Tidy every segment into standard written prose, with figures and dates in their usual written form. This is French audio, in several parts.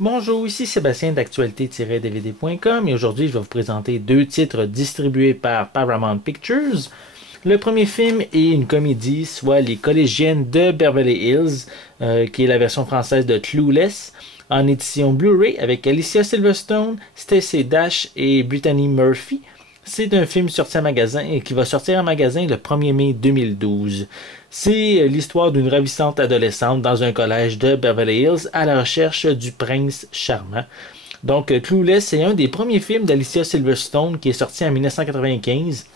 Bonjour, ici Sébastien d'actualité-dvd.com et aujourd'hui je vais vous présenter deux titres distribués par Paramount Pictures. Le premier film est une comédie, soit Les Collégiennes de Beverly Hills, qui est la version française de Clueless, en édition Blu-ray avec Alicia Silverstone, Stacey Dash et Brittany Murphy. C'est un film sorti en magasin et qui va sortir en magasin le 1er mai 2012. C'est l'histoire d'une ravissante adolescente dans un collège de Beverly Hills à la recherche du prince charmant. Donc, Clueless, c'est un des premiers films d'Alicia Silverstone qui est sorti en 1995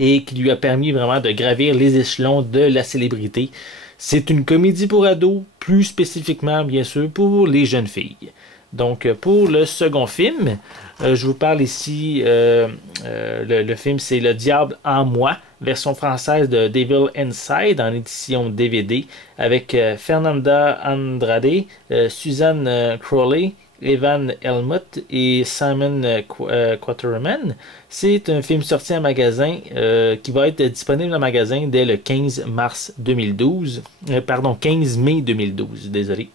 et qui lui a permis vraiment de gravir les échelons de la célébrité. C'est une comédie pour ados, plus spécifiquement, bien sûr, pour les jeunes filles. Donc, pour le second film, je vous parle ici, le film c'est Le Diable en moi, version française de Devil Inside en édition DVD, avec Fernanda Andrade, Suzanne Crowley, Evan Helmut et Simon Quaterman. C'est un film sorti en magasin qui va être disponible en magasin dès le 15 mars 2012. 15 mai 2012, désolé.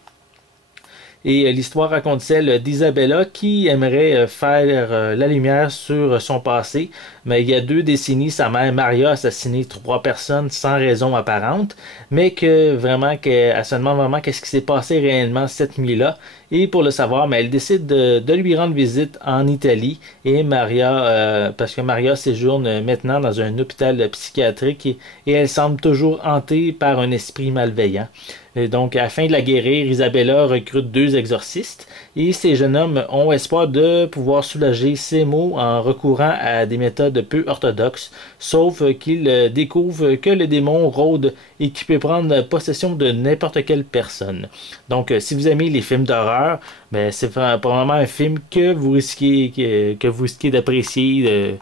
Et l'histoire raconte celle d'Isabella qui aimerait faire la lumière sur son passé. Mais il y a 2 décennies, sa mère Maria a assassiné 3 personnes sans raison apparente. Mais qu'elle se demande vraiment qu'est-ce qui s'est passé réellement cette nuit-là. Et pour le savoir, elle décide de lui rendre visite en Italie. Et Maria, parce que Maria séjourne maintenant dans un hôpital psychiatrique et elle semble toujours hantée par un esprit malveillant. Et donc, afin de la guérir, Isabella recrute 2 exorcistes et ces jeunes hommes ont espoir de pouvoir soulager ses maux en recourant à des méthodes peu orthodoxes, sauf qu'ils découvrent que le démon rôde et qu'il peut prendre possession de n'importe quelle personne. Donc, si vous aimez les films d'horreur, c'est probablement un film que vous risquez d'apprécier,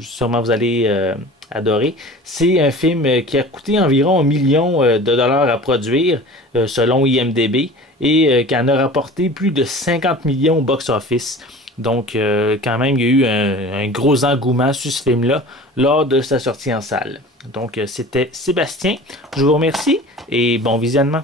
sûrement vous allez adoré. C'est un film qui a coûté environ 1 million de dollars à produire, selon IMDb, et qui en a rapporté plus de 50 millions au box-office. Donc, quand même, il y a eu un gros engouement sur ce film-là lors de sa sortie en salle. Donc, c'était Sébastien. Je vous remercie et bon visionnement.